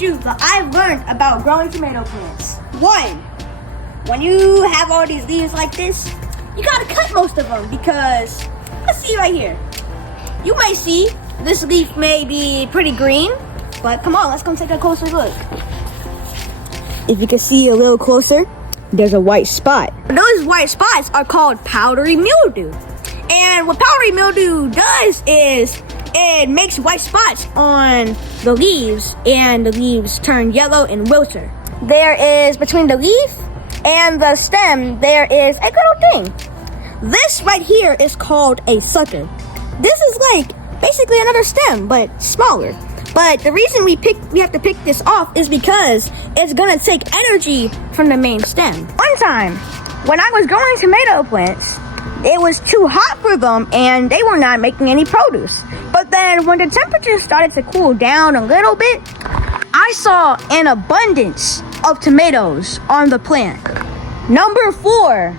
teach you that I've learned about growing tomato plants. One, when you have all these leaves like this, you gotta cut most of them because, let's see right here. You may see this leaf may be pretty green, but come on, let's come take a closer look. If you can see a little closer, there's a white spot. Those white spots are called powdery mildew. And what powdery mildew does is it makes white spots on the leaves, and the leaves turn yellow and wilter. There is, between the leaf and the stem, there is a little thing. This right here is called a sucker. This is like basically another stem, but smaller. But the reason we have to pick this off is because it's gonna take energy from the main stem. One time, when I was growing tomato plants, it was too hot for them and they were not making any produce. But then when the temperature started to cool down a little bit, I saw an abundance of tomatoes on the plant. Number 4,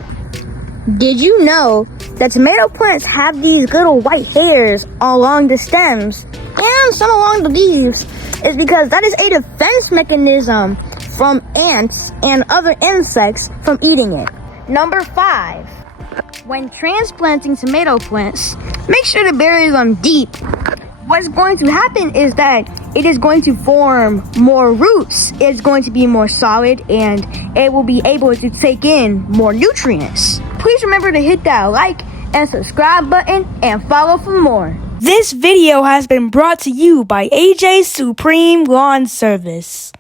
did you know that tomato plants have these little white hairs along the stems and some along the leaves? Is because that is a defense mechanism from ants and other insects from eating it. Number 5, when transplanting tomato plants, make sure to bury them deep. What's going to happen is that it is going to form more roots, it's going to be more solid, and it will be able to take in more nutrients. Please remember to hit that like and subscribe button and follow for more. This video has been brought to you by AJ Supreme Lawn Service.